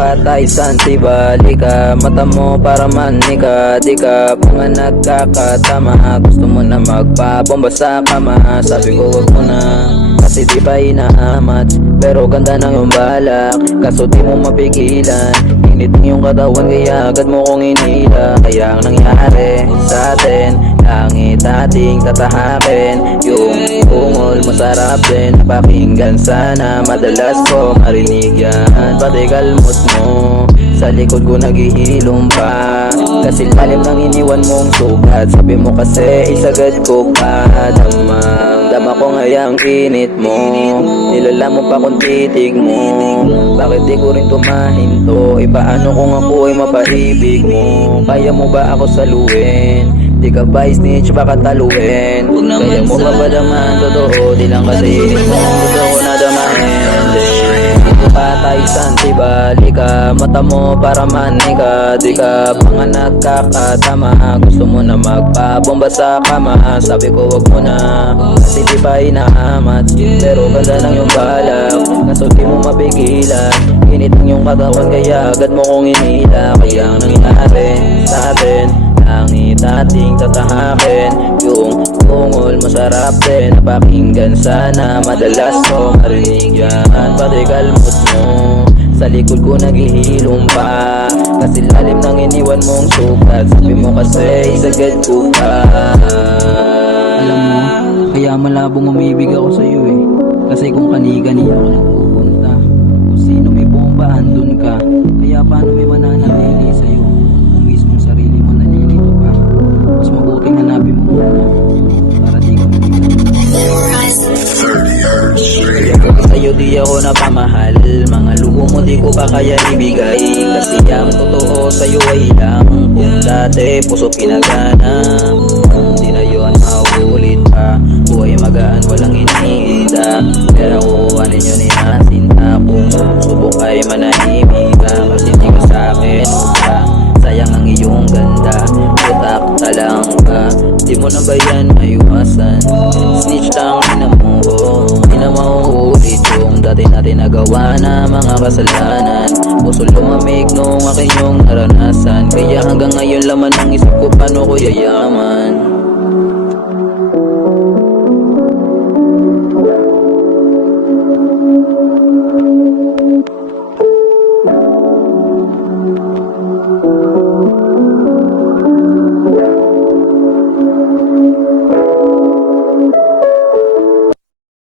patay santi balika, mata mo para manika, di ka pa nga nagkakatama. Gusto mo na magpabomba sa kama, sabi ko wag mo na, kasi di pa inaamat. Pero ganda ng iyong balak, kaso di mo mapigilan. Init ng iyong katawan kaya agad mo kong inila. Kaya ang nangyari sa atin, langit ating tatahakin. Yung ungol masarap din napakinggan, sana madalas ko marinig yan. Pati kalmot mo sa likod ko naghihilom pa, kasi lalim ng iniwan mong sugat. Sabi mo kasi isagad ko pa, dama ko ngayang init mo, nilala mo pa kung titig mo. Bakit di ko rin tumahinto? Paano kung ako ay mapaibig mo? Kaya mo ba ako saluhin? Di ka ba snitch baka taluin? Kaya mo ba daman totoo? Di lang kasi init mo ang gusto ko na damahin. Patay santi balika, mata mo para manika, di ka pa nga nagkakatama. Gusto mo na magpabomba sa kama, sabi ko wag mo na, kasi di pa inaamat. Pero ganda ng iyong balak, kaso di mo mapigilan. Init ng iyong katawan kaya agad mo kong inila. Kaya ang nangyari sa atin, langit ating tatahakin. Yung ungol masarap din napakinggan, sana madalas ko marinig yan. Pati kalmot mo sa likod ko naghihilom pa, kasi lalim ng iniwan mong sugat. Sabi mo kasi isagad ko pa. Alam mo, kaya malabong umibig ako sa'yo eh. Kasi kung kani-kani ako nagpupunta, kung sino may bomba andun ka. Kaya paano may mananatili sa'yo kung mismong sarili mo nalilito pa? Mas mabuting hanapin mo muna para di ka mabigat. Sa'yo di ako napamahal, mga luho mo di ko pa kaya ibigay. Kasi ang totoo sa'yo ay lang, kung dati puso pinagana, di na yun mauulit pa. Buhay magaan walang iniinda, pero kukuha ninyo ni nasinta. Kung subok ay manahimik ka, kasi di ka sa'kin upa. Sayang ang iyong ganda, utak talang ka. Di mo na ba yan maiwasan? Snitch lang inamuho, di na mauulit yung dati natin nagawa na mga kasalanan. Puso lumamig nung aking yung naranasan, kaya hanggang ngayon laman ng isip ko paano ko yayaman.